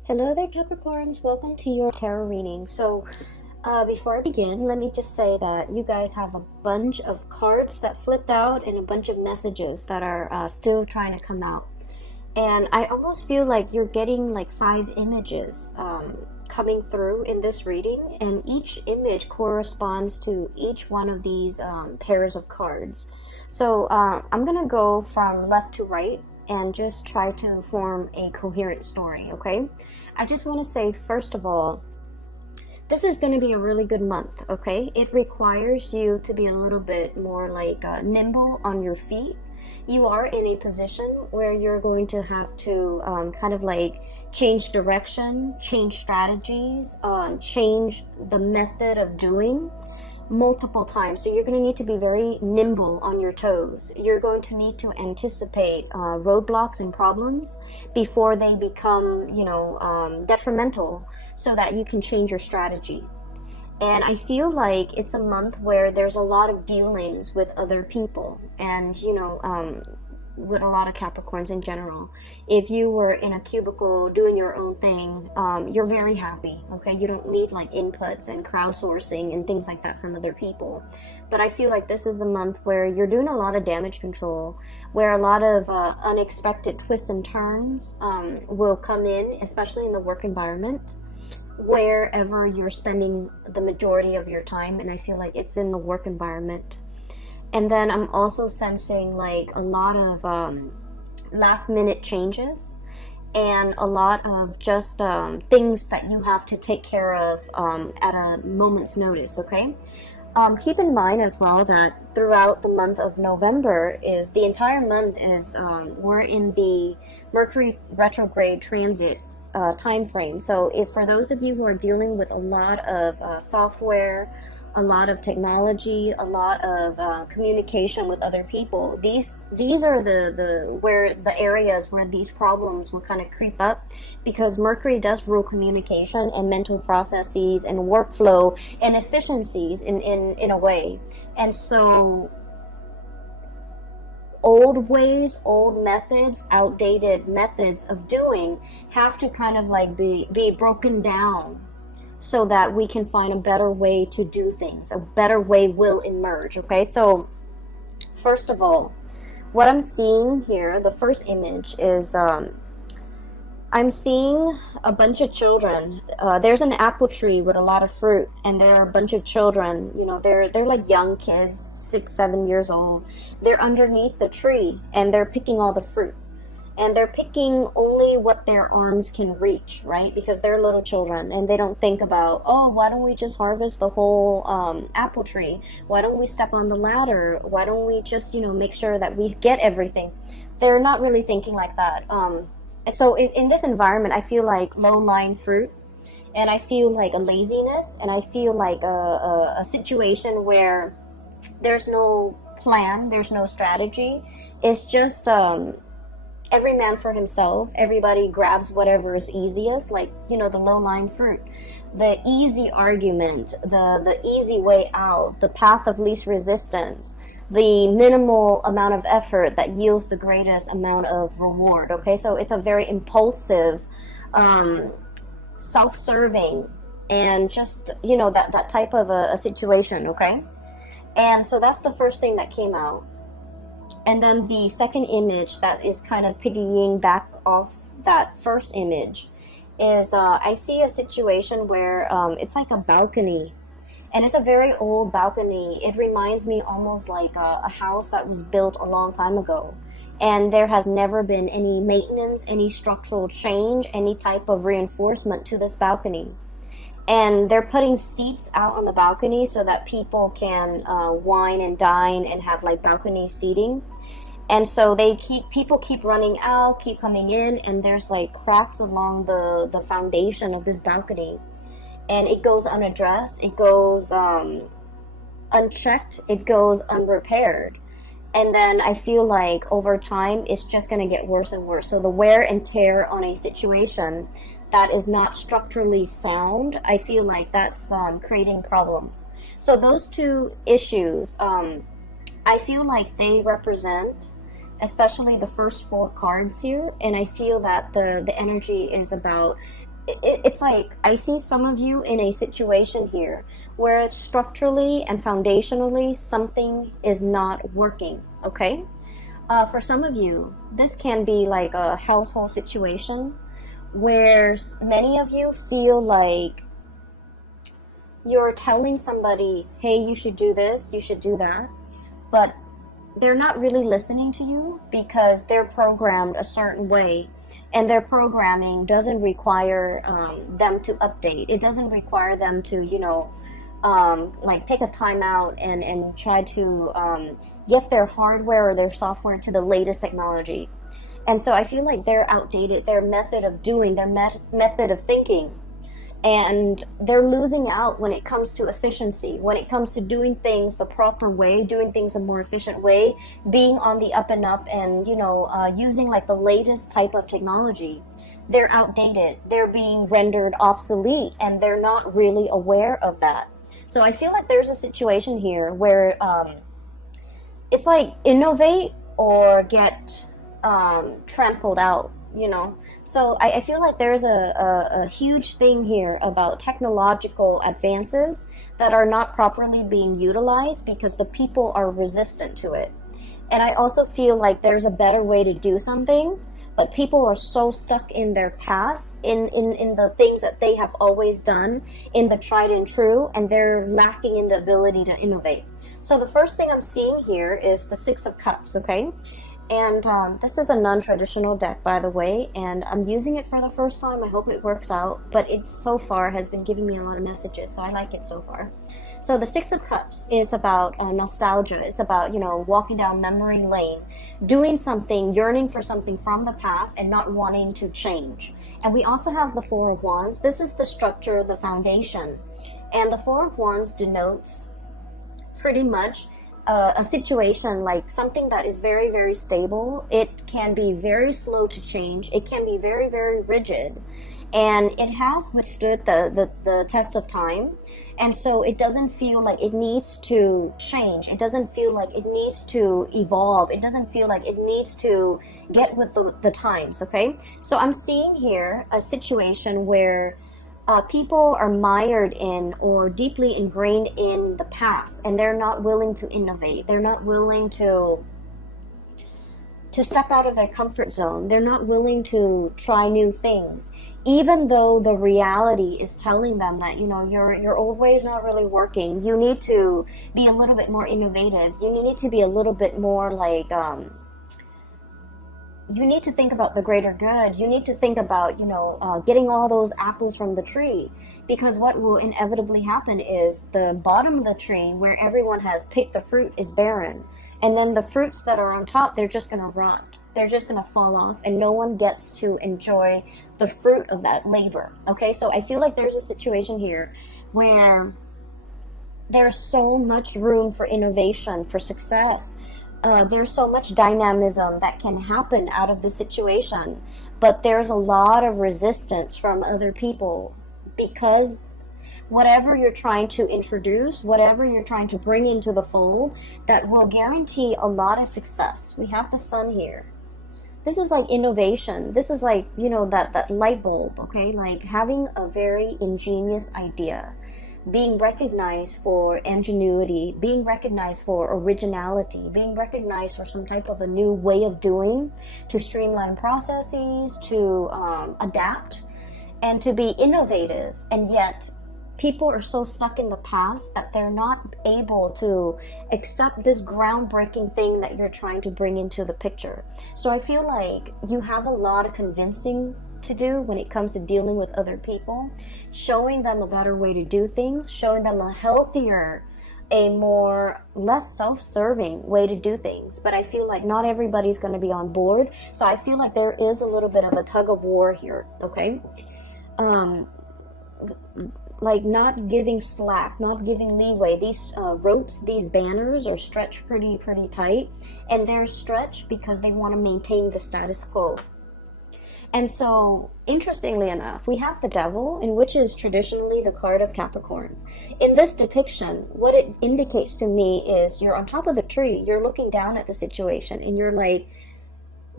Hello there, Capricorns. Welcome to your tarot reading. Before I begin, let me just say that you guys have a bunch of cards that flipped out and a bunch of messages that are still trying to come out. And I almost feel like you're getting like 5 images coming through in this reading, and each image corresponds to each one of these pairs of cards. I'm going to go from left to right and just try to form a coherent story, okay? I just want to say, first of all, this is going to be a really good month, okay? It requires you to be a little bit more like nimble on your feet. You are in a position where you're going to have to kind of like change direction, change strategies, change the method of doing multiple times. So you're going to need to be very nimble on your toes. You're going to need to anticipate roadblocks and problems before they become, detrimental, so that you can change your strategy. And I feel like it's a month where there's a lot of dealings with other people, and with a lot of Capricorns in general. If you were in a cubicle doing your own thing, you're very happy, okay? You don't need like inputs and crowdsourcing and things like that from other people. But I feel like this is a month where you're doing a lot of damage control, where a lot of unexpected twists and turns will come in, especially in the work environment, wherever you're spending the majority of your time. And I feel like it's in the work environment. And then I'm also sensing like a lot of last minute changes and a lot of just things that you have to take care of at a moment's notice, okay? Keep in mind as well that throughout the month of November, is the entire month is we're in the Mercury retrograde transit time frame. So if for those of you who are dealing with a lot of software, a lot of technology, a lot of communication with other people, these are the areas where these problems will kind of creep up, because Mercury does rule communication and mental processes and workflow and efficiencies in a way. And so old ways, old methods, outdated methods of doing have to kind of like be broken down, so that we can find a better way to do things. A better way will emerge, okay? So first of all, what I'm seeing here, the first image is I'm seeing a bunch of children. There's an apple tree with a lot of fruit, and there are a bunch of children. They're like young kids, 6, 7 years old. They're underneath the tree, and they're picking all the fruit. And they're picking only what their arms can reach, right? Because they're little children, and they don't think about, oh, why don't we just harvest the whole apple tree? Why don't we step on the ladder? Why don't we just, make sure that we get everything? They're not really thinking like that. So in this environment, I feel like low-lying fruit, and I feel like a laziness, and I feel like a situation where there's no plan, there's no strategy. It's just every man for himself. Everybody grabs whatever is easiest, like, the low-lying fruit. The easy argument, the easy way out, the path of least resistance, the minimal amount of effort that yields the greatest amount of reward, okay? So it's a very impulsive, self-serving, and just, that type of a situation, okay? And so that's the first thing that came out. And then the second image that is kind of piggying back off that first image is I see a situation where it's like a balcony, and it's a very old balcony. It reminds me almost like a house that was built a long time ago, and there has never been any maintenance, any structural change, any type of reinforcement to this balcony. And they're putting seats out on the balcony so that people can wine and dine and have like balcony seating. And so people keep running out, keep coming in, and there's like cracks along the foundation of this balcony. And it goes unaddressed, it goes unchecked, it goes unrepaired. And then I feel like over time, it's just going to get worse and worse. So the wear and tear on a situation that is not structurally sound, I feel like that's creating problems. So those two issues, I feel like they represent, especially the first 4 cards here, and I feel that the energy is about it's like I see some of you in a situation here where structurally and foundationally something is not working, okay? For some of you, this can be like a household situation where many of you feel like you're telling somebody, hey, you should do this, you should do that, but they're not really listening to you because they're programmed a certain way, and their programming doesn't require them to update. It doesn't require them to, like take a time out and try to get their hardware or their software to the latest technology. And so I feel like they're outdated, their method of doing, their method of thinking. And they're losing out when it comes to efficiency, when it comes to doing things the proper way, doing things a more efficient way, being on the up and up, and using like the latest type of technology. They're outdated, they're being rendered obsolete, and they're not really aware of that. So I feel like there's a situation here where it's like innovate or get trampled out. So I feel like there's a huge thing here about technological advances that are not properly being utilized because the people are resistant to it. And I also feel like there's a better way to do something, but people are so stuck in their past, in the things that they have always done, in the tried and true, and they're lacking in the ability to innovate. So the first thing I'm seeing here is the Six of Cups, okay? And this is a non-traditional deck, by the way, and I'm using it for the first time. I hope it works out, but it so far has been giving me a lot of messages, so I like it so far. So the Six of Cups is about nostalgia. It's about, walking down memory lane, doing something, yearning for something from the past and not wanting to change. And we also have the Four of Wands. This is the structure, the foundation. And the Four of Wands denotes pretty much a situation like something that is very, very stable. It can be very slow to change. It can be very, very rigid. And it has withstood the test of time. And so it doesn't feel like it needs to change. It doesn't feel like it needs to evolve. It doesn't feel like it needs to get with the times, okay? So I'm seeing here a situation where people are mired in or deeply ingrained in the past, and they're not willing to innovate. They're not willing to step out of their comfort zone. They're not willing to try new things, even though the reality is telling them that, your old way is not really working. You need to be a little bit more innovative. You need to be a little bit more like, you need to think about the greater good. You need to think about, getting all those apples from the tree, because what will inevitably happen is the bottom of the tree where everyone has picked the fruit is barren. And then the fruits that are on top, they're just going to rot. They're just going to fall off, and no one gets to enjoy the fruit of that labor. Okay, so I feel like there's a situation here where there's so much room for innovation, for success. There's so much dynamism that can happen out of the situation, but there's a lot of resistance from other people because whatever you're trying to introduce, whatever you're trying to bring into the fold, that will guarantee a lot of success. We have the Sun here. This is like innovation. This is like, that light bulb, okay? Like having a very ingenious idea, being recognized for ingenuity, being recognized for originality, being recognized for some type of a new way of doing, to streamline processes, to adapt, and to be innovative. And yet people are so stuck in the past that they're not able to accept this groundbreaking thing that you're trying to bring into the picture. So I feel like you have a lot of convincing to do when it comes to dealing with other people, showing them a better way to do things, showing them a healthier, a more less self-serving way to do things. But I feel like not everybody's going to be on board. So I feel like there is a little bit of a tug of war here, okay? Like not giving slack, not giving leeway. These ropes, these banners are stretched pretty tight, and they're stretched because they want to maintain the status quo. And so, interestingly enough, we have the Devil, in which is traditionally the card of Capricorn. In this depiction, what it indicates to me is you're on top of the tree, you're looking down at the situation, and you're like,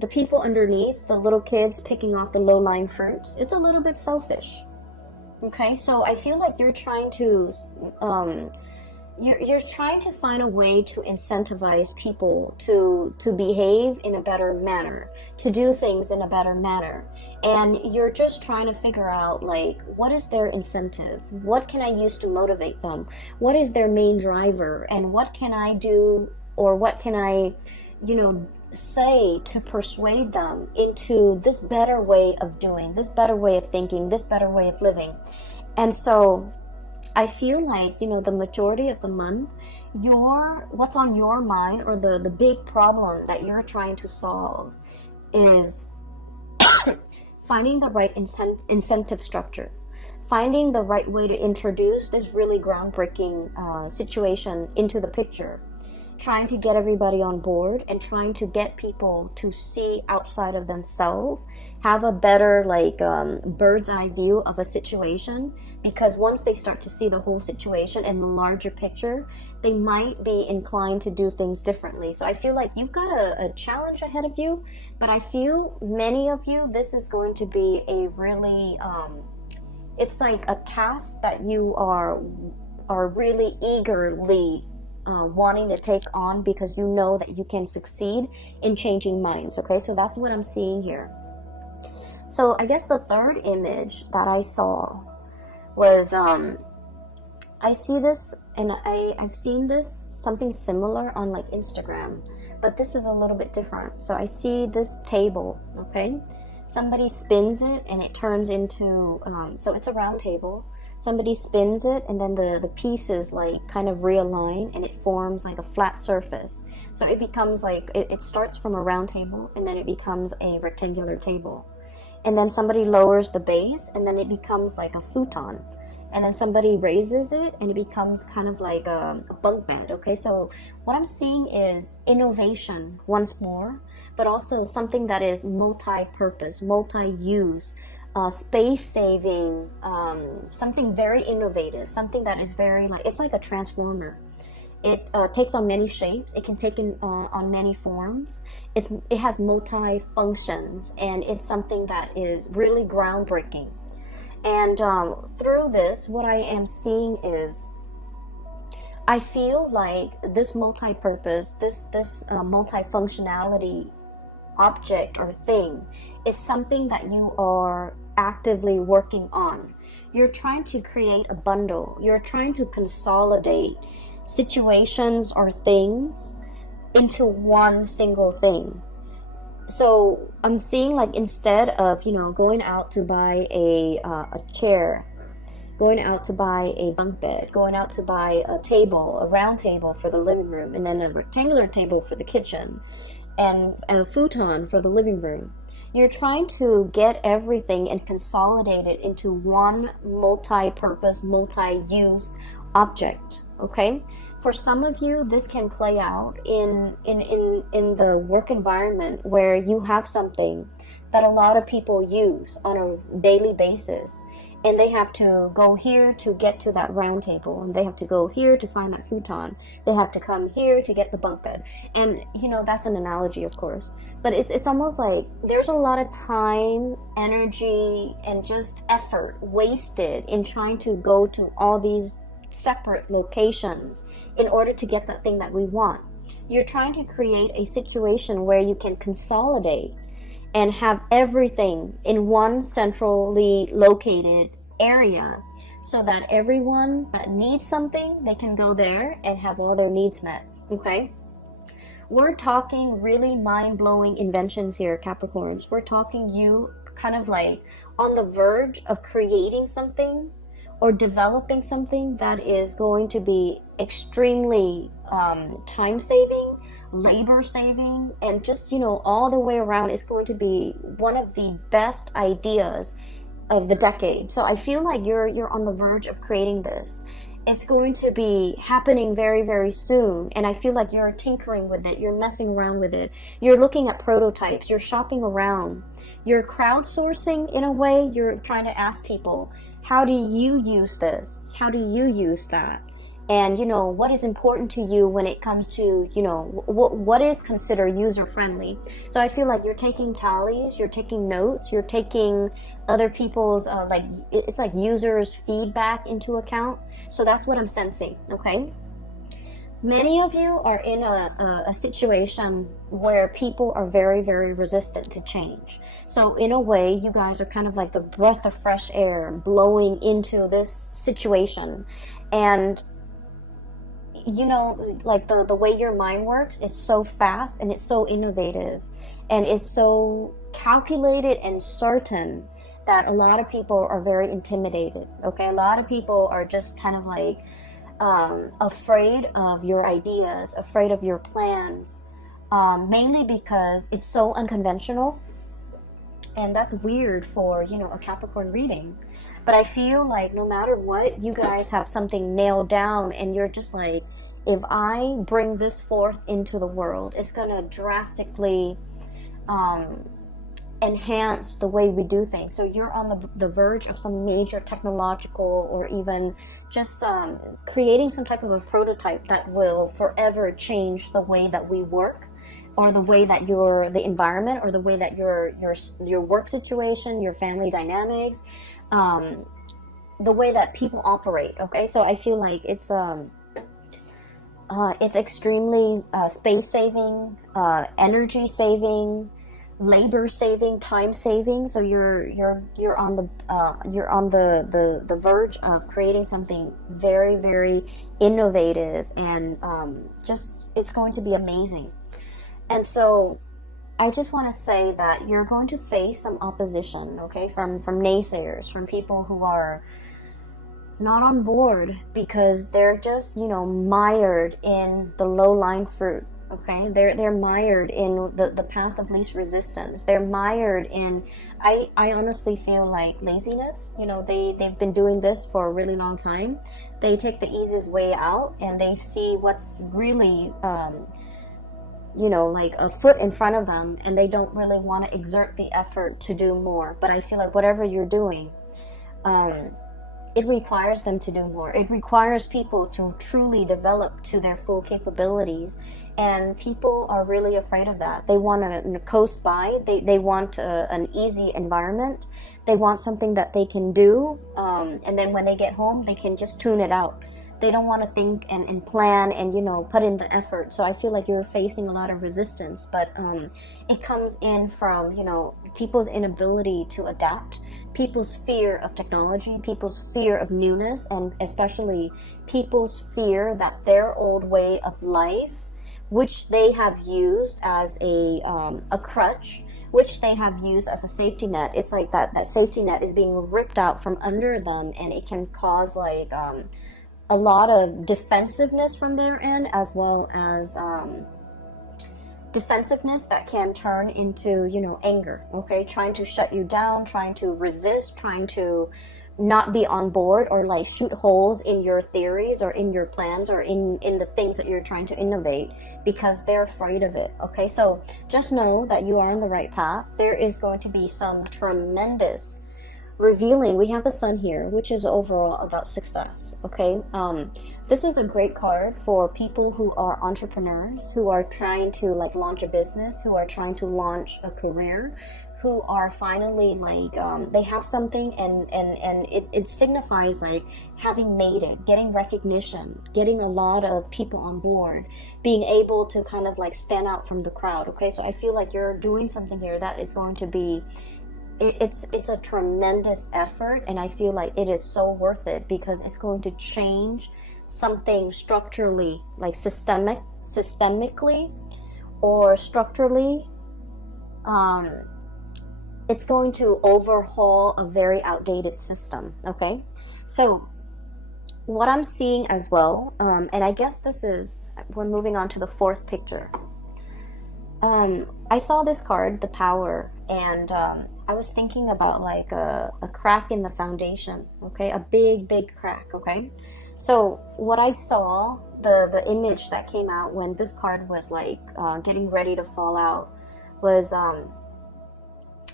the people underneath, the little kids picking off the low-lying fruits, it's a little bit selfish. Okay, so I feel like you're trying to you're trying to find a way to incentivize people to behave in a better manner, to do things in a better manner, and you're just trying to figure out, like, what is their incentive, what can I use to motivate them, what is their main driver, and what can I do, or what can I, say to persuade them into this better way of doing, this better way of thinking, this better way of living. And so I feel like, the majority of the month, what's on your mind, or the big problem that you're trying to solve, is finding the right incentive structure, finding the right way to introduce this really groundbreaking situation into the picture, trying to get everybody on board, and trying to get people to see outside of themselves, have a better bird's eye view of a situation, because once they start to see the whole situation and the larger picture, they might be inclined to do things differently. So I feel like you've got a challenge ahead of you, but I feel many of you, this is going to be a really it's like a task that you are really eagerly wanting to take on, because you know that you can succeed in changing minds. Okay, so that's what I'm seeing here. So I guess the third image that I saw was I see this, and I've seen this something similar on Instagram, but this is a little bit different. So I see this table. Okay, somebody spins it and it turns into so it's a round table. Somebody spins it, and then the pieces kind of realign, and it forms like a flat surface. So it becomes it starts from a round table, and then it becomes a rectangular table. And then somebody lowers the base, and then it becomes like a futon. And then somebody raises it, and it becomes kind of like a bunk bed. Okay, so what I'm seeing is innovation once more, but also something that is multi-purpose, multi-use, space-saving, something very innovative, something that is very it's like a transformer. It takes on many shapes. It can take on many forms. It has multi-functions, and it's something that is really groundbreaking. And through this, what I am seeing is, I feel like this multi-purpose, this multi-functionality object or thing is something that you are actively working on. You're trying to create a bundle. You're trying to consolidate situations or things into one single thing. So I'm seeing instead of going out to buy a chair, going out to buy a bunk bed, going out to buy a table, a round table for the living room, and then a rectangular table for the kitchen, and a futon for the living room. You're trying to get everything and consolidate it into one multi-purpose, multi-use object. Okay, for some of you, this can play out in the work environment, where you have something that a lot of people use on a daily basis, and they have to go here to get to that round table, and they have to go here to find that futon, they have to come here to get the bunk bed. And that's an analogy, of course, but it's almost like there's a lot of time, energy, and just effort wasted in trying to go to all these separate locations in order to get that thing that we want. You're trying to create a situation where you can consolidate and have everything in one centrally located area, so that everyone that needs something, they can go there and have all their needs met. Okay, we're talking really mind-blowing inventions here, Capricorns. We're talking you kind of on the verge of creating something or developing something that is going to be extremely time-saving, labor-saving, and just, all the way around is going to be one of the best ideas of the decade. So I feel like you're on the verge of creating this. It's going to be happening very, very soon, and I feel like you're tinkering with it, you're messing around with it, you're looking at prototypes, you're shopping around, you're crowdsourcing in a way. You're trying to ask people, how do you use this? How do you use that? and you know what is important to you when it comes to, you know, what is considered user friendly. So I feel like you're taking tallies, you're taking notes, you're taking other people's like, it's like users feedback into account. So that's what I'm sensing. Okay, many of you are in a situation where people are very, very resistant to change. So in a way, you guys are kind of like the breath of fresh air blowing into this situation. And you know, like the way your mind works, it's so fast and it's so innovative and it's so calculated and certain that a lot of people are very intimidated. Okay, a lot of people are just kind of like afraid of your ideas, afraid of your plans, mainly because it's so unconventional. And that's weird for, you know, a Capricorn reading. But I feel like no matter what, you guys have something nailed down, and you're just like, if I bring this forth into the world, it's going to drastically enhance the way we do things. So you're on the verge of some major technological, or even just creating some type of a prototype that will forever change the way that we work, or the way that the environment, or the way that your work situation, your family dynamics, the way that people operate. Okay, so I feel like it's extremely space saving, energy saving, labor saving, time saving. So you're on the verge of creating something very, very innovative, and just, it's going to be amazing. And so I just want to say that you're going to face some opposition, okay, from naysayers, from people who are not on board because they're just, you know, mired in the low-lying fruit. Okay, they're mired in the path of least resistance. They're mired in, I honestly feel like, laziness. You know, they've been doing this for a really long time. They take the easiest way out, and they see what's really you know, like a foot in front of them, and they don't really want to exert the effort to do more. But I feel like whatever you're doing, it requires them to do more. It requires people to truly develop to their full capabilities, and people are really afraid of that. They want to coast by. They want an easy environment. They want something that they can do, and then when they get home, they can just tune it out. They don't want to think and plan and, you know, put in the effort. So I feel like you're facing a lot of resistance, but it comes in from, you know, people's inability to adapt, people's fear of technology, people's fear of newness, and especially people's fear that their old way of life, which they have used as a crutch, which they have used as a safety net, it's like that safety net is being ripped out from under them, and it can cause like a lot of defensiveness from their end, as well as defensiveness that can turn into, you know, anger. Okay, trying to shut you down, trying to resist, trying to not be on board, or like shoot holes in your theories or in your plans or in the things that you're trying to innovate, because they're afraid of it. Okay, so just know that you are on the right path. There is going to be some tremendous revealing. We have the sun here, which is overall about success. Okay, this is a great card for people who are entrepreneurs, who are trying to like launch a business, who are trying to launch a career, who are finally like they have something, and it signifies like having made it, getting recognition, getting a lot of people on board, being able to kind of like stand out from the crowd. Okay, so I feel like you're doing something here that is going to be, it's a tremendous effort, and I feel like it is so worth it, because it's going to change something structurally, like systemically or structurally. It's going to overhaul a very outdated system. Okay, so what I'm seeing as well, and I guess we're moving on to the fourth picture. I saw this card, the Tower, and I was thinking about like a crack in the foundation. Okay, a big crack. Okay, so what I saw, the image that came out when this card was like getting ready to fall out, was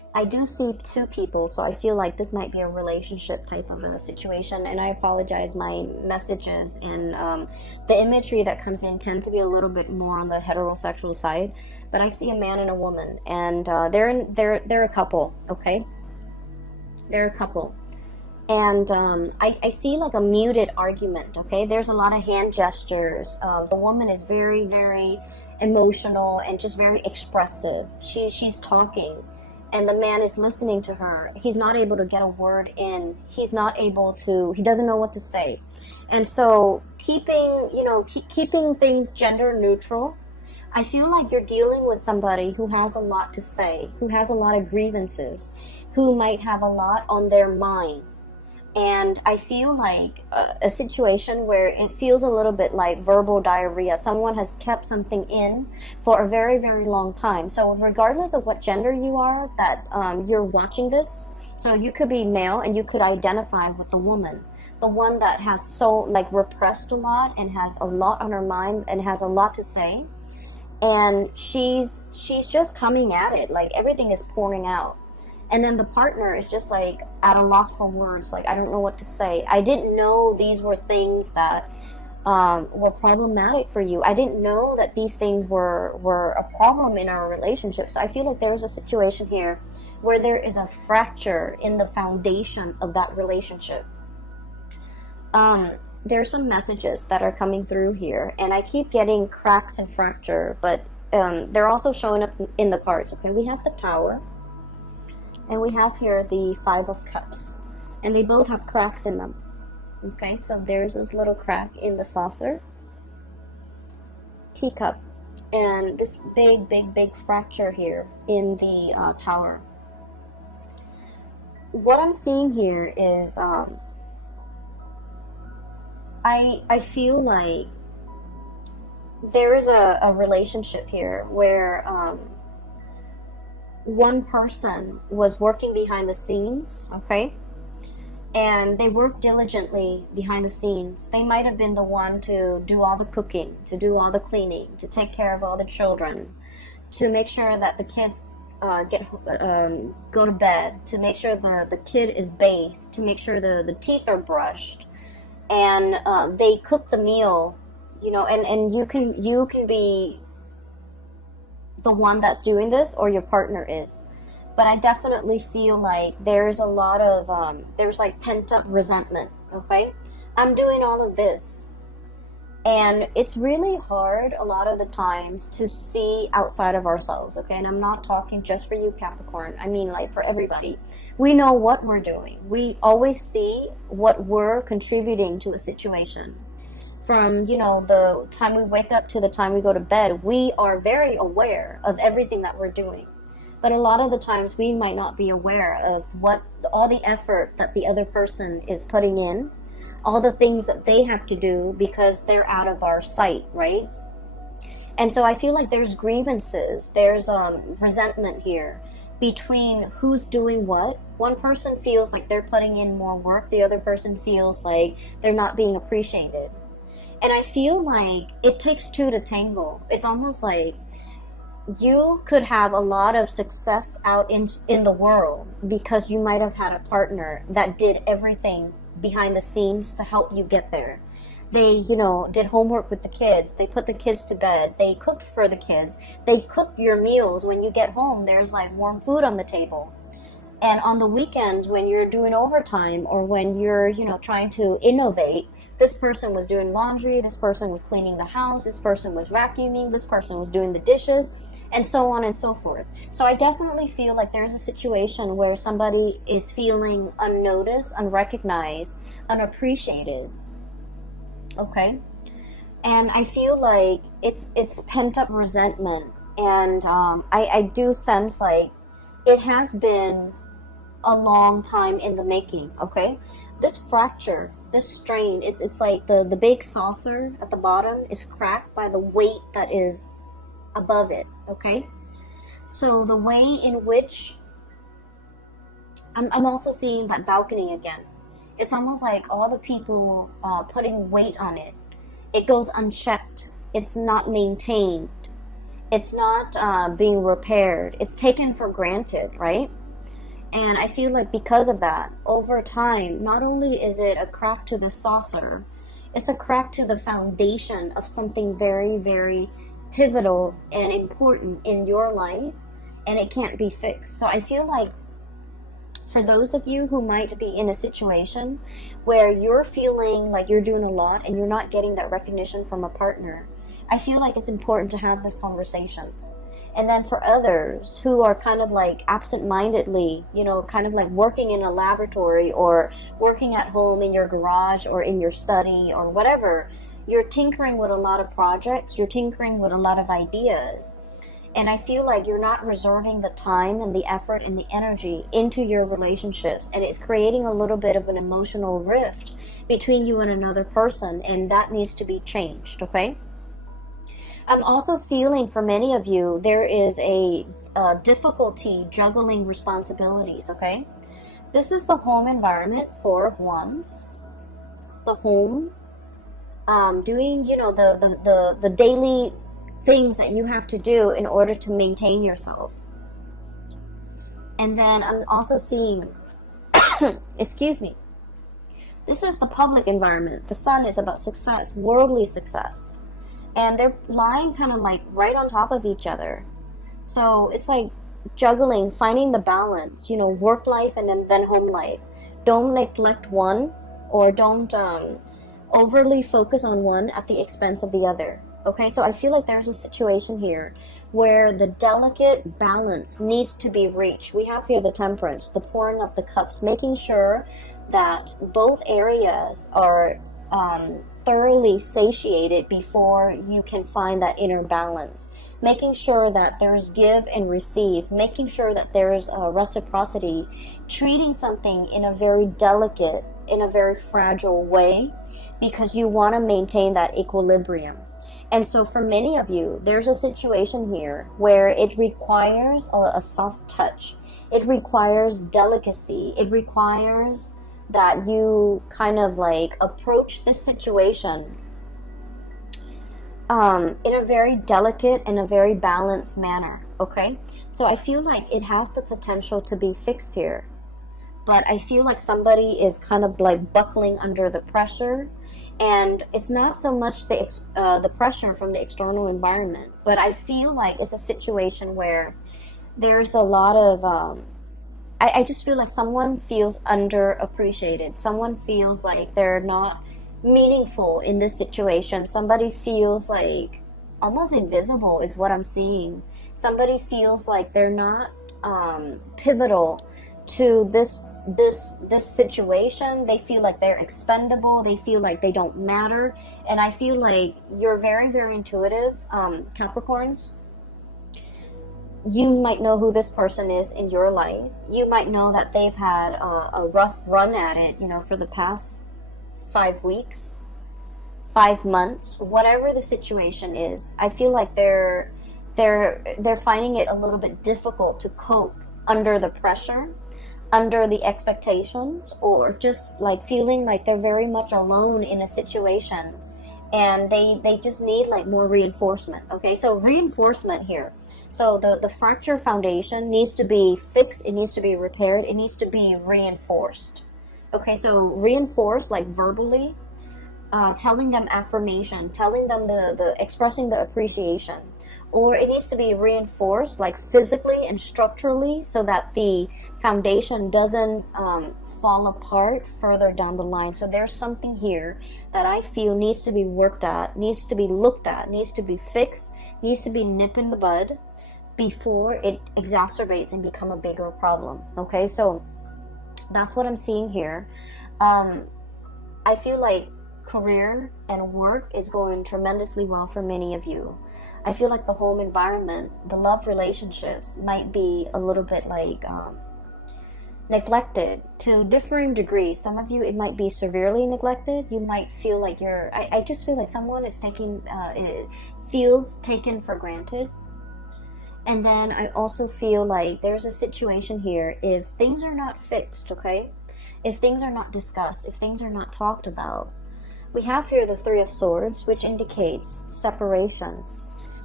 I do see two people, so I feel like this might be a relationship type of a situation. And I apologize, my messages and the imagery that comes in tend to be a little bit more on the heterosexual side. But I see a man and a woman, and they're a couple. Okay, they're a couple, and I see like a muted argument. Okay, there's a lot of hand gestures. The woman is very, very emotional and just very expressive. She's talking, and the man is listening to her. He's not able to get a word in. He doesn't know what to say. And so keeping things gender neutral, I feel like you're dealing with somebody who has a lot to say, who has a lot of grievances, who might have a lot on their mind. And I feel like a situation where it feels a little bit like verbal diarrhea. Someone has kept something in for a very, very long time. So regardless of what gender you are that you're watching this, so you could be male and you could identify with the woman, the one that has so like repressed a lot and has a lot on her mind and has a lot to say. And she's just coming at it, like everything is pouring out. And then the partner is just like at a loss for words, like I don't know what to say. I didn't know these were things that were problematic for you. I didn't know that these things were a problem in our relationship. So I feel like there's a situation here where there is a fracture in the foundation of that relationship. There's some messages that are coming through here, and I keep getting cracks and fracture, but they're also showing up in the cards. Okay, we have the Tower. And we have here the Five of Cups. And they both have cracks in them. Okay, so there's this little crack in the saucer. Teacup. And this big, big, big fracture here in the Tower. What I'm seeing here is I feel like there is a relationship here where one person was working behind the scenes, okay? And they worked diligently behind the scenes. They might have been the one to do all the cooking, to do all the cleaning, to take care of all the children, to make sure that the kids go to bed, to make sure the kid is bathed, to make sure the teeth are brushed. And they cook the meal, and you can be the one that's doing this, or your partner is. But I definitely feel like there's a lot of there's like pent-up resentment. Okay, I'm doing all of this, and it's really hard a lot of the times to see outside of ourselves. Okay, and I'm not talking just for you, Capricorn. I mean, like, for everybody. We know what we're doing. We always see what we're contributing to a situation. From, the time we wake up to the time we go to bed, we are very aware of everything that we're doing. But a lot of the times we might not be aware of all the effort that the other person is putting in, all the things that they have to do because they're out of our sight, right? And so I feel like there's grievances, there's resentment here between who's doing what. One person feels like they're putting in more work, the other person feels like they're not being appreciated. And I feel like it takes two to tango. It's almost like you could have a lot of success out in the world because you might have had a partner that did everything behind the scenes to help you get there. They, did homework with the kids. They put the kids to bed. They cooked for the kids. They cook your meals. When you get home, there's like warm food on the table. And on the weekends, when you're doing overtime or when you're, trying to innovate, this person was doing laundry, this person was cleaning the house, this person was vacuuming, this person was doing the dishes, and so on and so forth. So I definitely feel like there's a situation where somebody is feeling unnoticed, unrecognized, unappreciated. Okay? And I feel like it's pent-up resentment. And I do sense like it has been a long time in the making, okay? This fracture, this strain, it's like the big saucer at the bottom is cracked by the weight that is above it, okay? So the way in which I'm also seeing that balcony again. It's almost like all the people putting weight on it. It goes unchecked. It's not maintained. It's not being repaired. It's taken for granted, right? And I feel like because of that, over time, not only is it a crack to the saucer, it's a crack to the foundation of something very, very pivotal and important in your life, and it can't be fixed. So I feel like for those of you who might be in a situation where you're feeling like you're doing a lot and you're not getting that recognition from a partner, I feel like it's important to have this conversation. And then for others who are kind of like absent-mindedly, you know, kind of like working in a laboratory or working at home in your garage or in your study or whatever, you're tinkering with a lot of projects, you're tinkering with a lot of ideas. And I feel like you're not reserving the time and the effort and the energy into your relationships. And it's creating a little bit of an emotional rift between you and another person. And that needs to be changed, okay? I'm also feeling for many of you, there is a difficulty juggling responsibilities, okay? This is the home environment, Four of Wands. The home, doing, you know, the daily things that you have to do in order to maintain yourself. And then I'm also seeing, excuse me, this is the public environment. The sun is about success, worldly success. And they're lying kind of like right on top of each other. So it's like juggling, finding the balance, you know, work life and then home life. Don't neglect one, or don't overly focus on one at the expense of the other. Okay, so I feel like there's a situation here where the delicate balance needs to be reached. We have here the Temperance, the pouring of the cups, making sure that both areas are thoroughly satiated before you can find that inner balance. Making sure that there's give and receive, making sure that there's reciprocity, treating something in a very delicate, in a very fragile way, because you want to maintain that equilibrium. And so for many of you, there's a situation here where it requires a soft touch. It requires delicacy. It requires that you kind of like approach this situation in a very delicate and a very balanced manner, okay? So I feel like it has the potential to be fixed here. But I feel like somebody is kind of like buckling under the pressure. And it's not so much the pressure from the external environment, but I feel like it's a situation where there's a lot of, I just feel like someone feels underappreciated. Someone feels like they're not meaningful in this situation. Somebody feels like almost invisible is what I'm seeing. Somebody feels like they're not pivotal to this situation. They feel like they're expendable. They feel like they don't matter. And I feel like you're very, very intuitive, Capricorns. You might know who this person is in your life. You might know that they've had a rough run at it, you know, for the past 5 weeks, 5 months, whatever the situation is. I feel like they're finding it a little bit difficult to cope under the pressure, under the expectations, or just like feeling like they're very much alone in a situation, and they just need like more reinforcement. Okay, so reinforcement here. So the fracture foundation needs to be fixed, it needs to be repaired, it needs to be reinforced. Okay, so reinforce like verbally, telling them affirmation, telling them the expressing the appreciation. Or it needs to be reinforced like physically and structurally so that the foundation doesn't fall apart further down the line. So there's something here that I feel needs to be worked at, needs to be looked at, needs to be fixed, needs to be nipped in the bud before it exacerbates and become a bigger problem. Okay, so that's what I'm seeing here. I feel like career and work is going tremendously well for many of you. I feel like the home environment, the love relationships might be a little bit like neglected to differing degrees. Some of you, it might be severely neglected. You might feel like I just feel like someone is feels taken for granted. And then I also feel like there's a situation here, if things are not fixed, okay? If things are not discussed, if things are not talked about. We have here the Three of Swords, which indicates separation.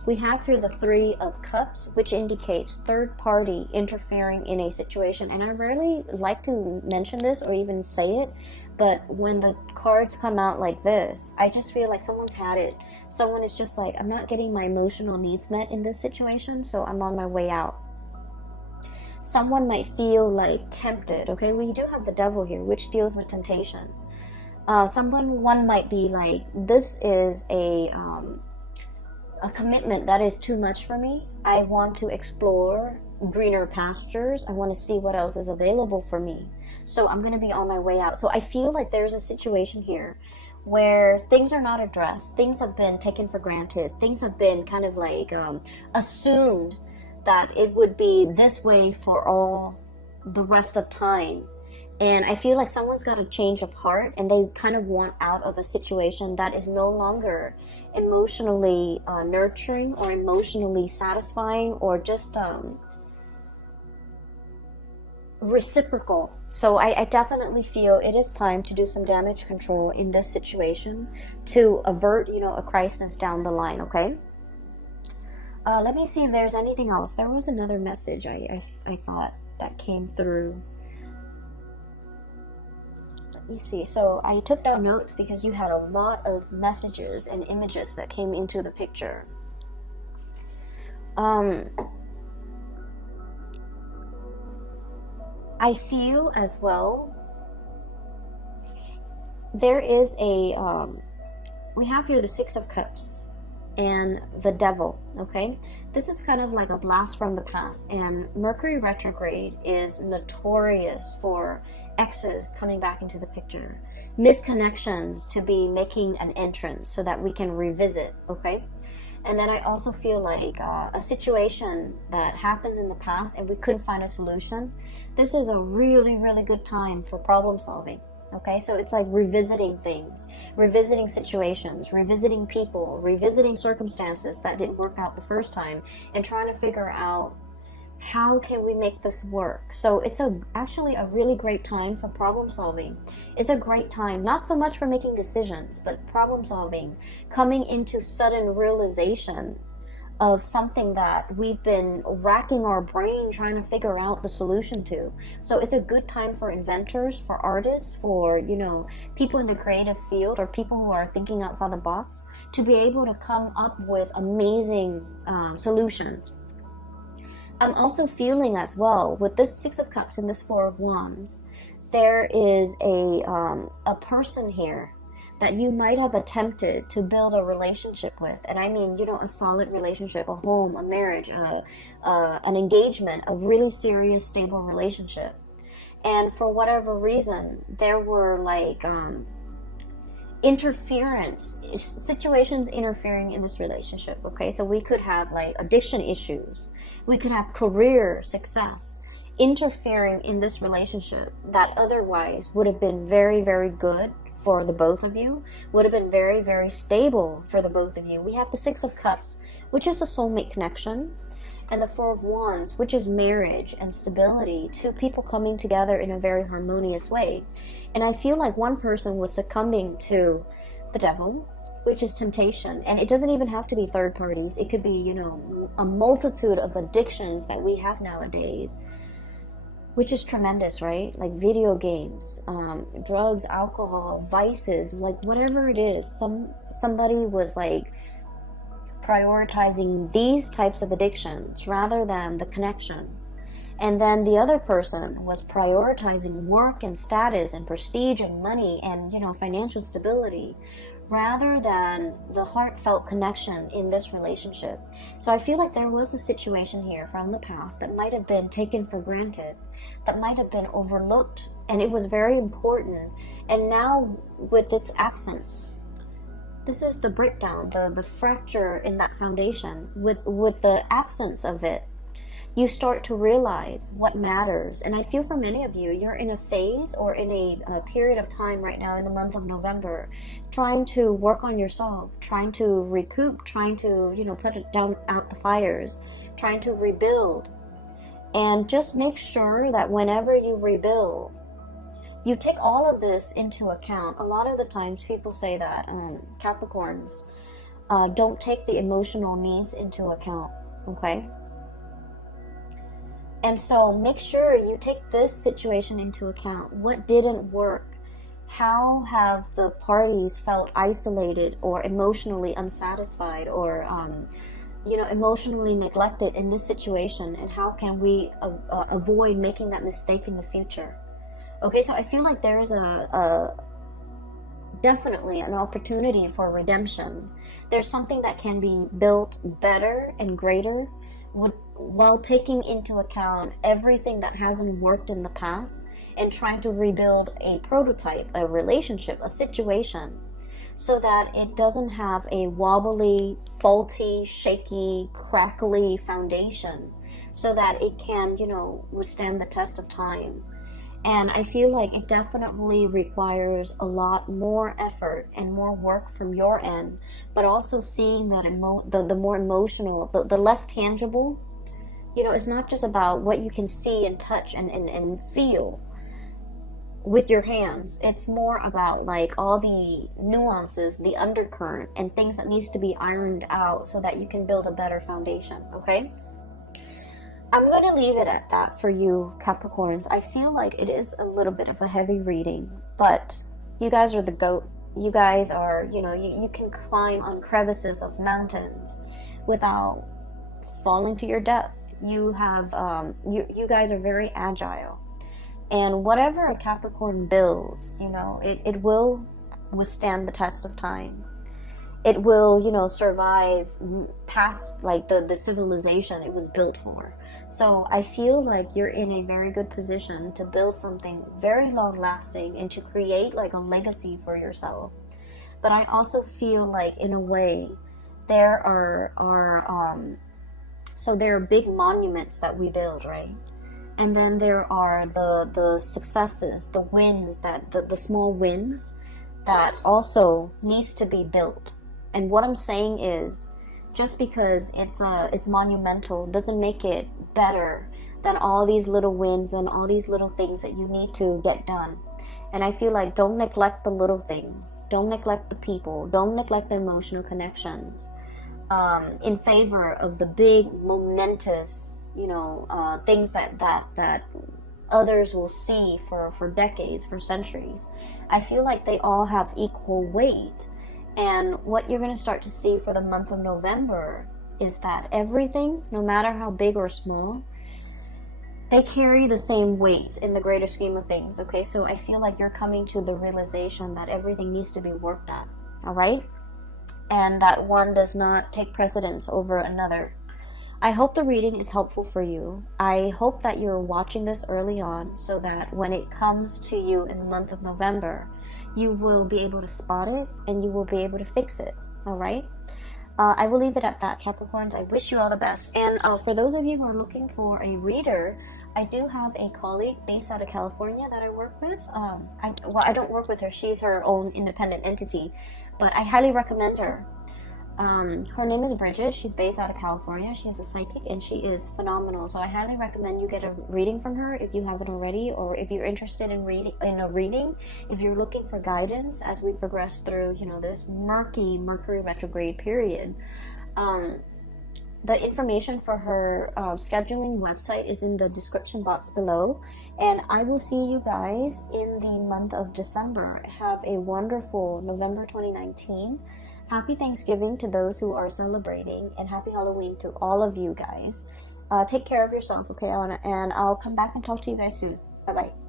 we have here the Three of Cups, which indicates third party interfering in a situation. And I rarely like to mention this or even say it, but when the cards come out like this, I just feel like someone's had it. Someone is just like, I'm not getting my emotional needs met in this situation, so I'm on my way out. Someone might feel like tempted, okay? We do have the Devil here, which deals with temptation. One might be like, this is a commitment that is too much for me. I want to explore greener pastures. I want to see what else is available for me. So I'm going to be on my way out. So I feel like there's a situation here where things are not addressed. Things have been taken for granted. Things have been kind of like assumed that it would be this way for all the rest of time. And I feel like someone's got a change of heart and they kind of want out of a situation that is no longer emotionally nurturing or emotionally satisfying or just reciprocal. So I definitely feel it is time to do some damage control in this situation to avert, a crisis down the line, okay? Let me see if there's anything else. There was another message I thought that came through. Let me see. So I took down notes because you had a lot of messages and images that came into the picture. I feel as well there is a we have here the Six of Cups and the Devil, okay? This is kind of like a blast from the past, and Mercury retrograde is notorious for exes coming back into the picture, misconnections to be making an entrance so that we can revisit, okay? And then I also feel like a situation that happens in the past and we couldn't find a solution. This is a really, really good time for problem solving. Okay, so it's like revisiting things, revisiting situations, revisiting people, revisiting circumstances that didn't work out the first time, and trying to figure out how can we make this work. So it's actually a really great time for problem solving. It's a great time, not so much for making decisions, but problem solving, coming into sudden realization of something that we've been racking our brain trying to figure out the solution to. So it's a good time for inventors, for artists, for, people in the creative field or people who are thinking outside the box to be able to come up with amazing solutions. I'm also feeling as well with this Six of Cups and this Four of Wands, there is a person here that you might have attempted to build a relationship with. And I mean, a solid relationship, a home, a marriage, an engagement, a really serious, stable relationship. And for whatever reason, there were like situations interfering in this relationship, okay? So we could have like addiction issues. We could have career success interfering in this relationship that otherwise would have been very, very good for the both of you, would have been very, very stable for the both of you. We have the Six of Cups, which is a soulmate connection, and the Four of Wands, which is marriage and stability, two people coming together in a very harmonious way. And I feel like one person was succumbing to the Devil, which is temptation. And it doesn't even have to be third parties. It could be, a multitude of addictions that we have nowadays, which is tremendous, right? Like video games, drugs, alcohol, vices, like whatever it is. Somebody was like prioritizing these types of addictions rather than the connection. And then the other person was prioritizing work and status and prestige and money and, financial stability rather than the heartfelt connection in this relationship. So I feel like there was a situation here from the past that might have been taken for granted, that might have been overlooked, and it was very important. And now with its absence, this is the breakdown, the fracture in that foundation. With the absence of it, you start to realize what matters. And I feel for many of you, you're in a phase or in a period of time right now in the month of November, trying to work on yourself, trying to recoup, trying to, put it down out the fires, trying to rebuild. And just make sure that whenever you rebuild, you take all of this into account. A lot of the times people say that Capricorns, don't take the emotional needs into account, okay? And so make sure you take this situation into account. What didn't work? How have the parties felt isolated or emotionally unsatisfied, or emotionally neglected in this situation, and how can we avoid making that mistake in the future? Okay, so I feel like there is definitely an opportunity for redemption. There's something that can be built better and greater while taking into account everything that hasn't worked in the past and trying to rebuild a prototype, a relationship, a situation, so that it doesn't have a wobbly, faulty, shaky, crackly foundation, so that it can, withstand the test of time. And I feel like it definitely requires a lot more effort and more work from your end, but also seeing that the more emotional, the less tangible, it's not just about what you can see and touch and feel with your hands. It's more about like all the nuances, the undercurrent, and things that needs to be ironed out so that you can build a better foundation, okay? I'm going to leave it at that for you, Capricorns. I feel like it is a little bit of a heavy reading, but you guys are the GOAT. You guys are, you can climb on crevices of mountains without falling to your death. You have, you guys are very agile. And whatever a Capricorn builds, it will withstand the test of time. It will, survive past like the civilization it was built for. So I feel like you're in a very good position to build something very long lasting and to create like a legacy for yourself. But I also feel like in a way there there are big monuments that we build, right? And then there are the successes, the wins, the small wins that also needs to be built. And what I'm saying is, just because it's monumental doesn't make it better than all these little wins and all these little things that you need to get done. And I feel like don't neglect the little things. Don't neglect the people. Don't neglect the emotional connections in favor of the big, momentous, things that others will see for decades, for centuries. I feel like they all have equal weight. And what you're going to start to see for the month of November is that everything, no matter how big or small, they carry the same weight in the greater scheme of things, okay? So I feel like you're coming to the realization that everything needs to be worked at, all right? And that one does not take precedence over another. I hope the reading is helpful for you. I hope that you're watching this early on so that when it comes to you in the month of November, you will be able to spot it and you will be able to fix it, all right? I will leave it at that, Capricorns. I wish you all the best. And for those of you who are looking for a reader, I do have a colleague based out of California that I work with. I don't work with her. She's her own independent entity, but I highly recommend her. Her name is Bridget. She's based out of California. She's a psychic and she is phenomenal. So I highly recommend you get a reading from her if you haven't already, or if you're interested in a reading, if you're looking for guidance as we progress through, this murky Mercury retrograde period. The information for her scheduling website is in the description box below. And I will see you guys in the month of December. Have a wonderful November 2019. Happy Thanksgiving to those who are celebrating, and happy Halloween to all of you guys. Take care of yourself, okay? And I'll come back and talk to you guys soon. Bye-bye.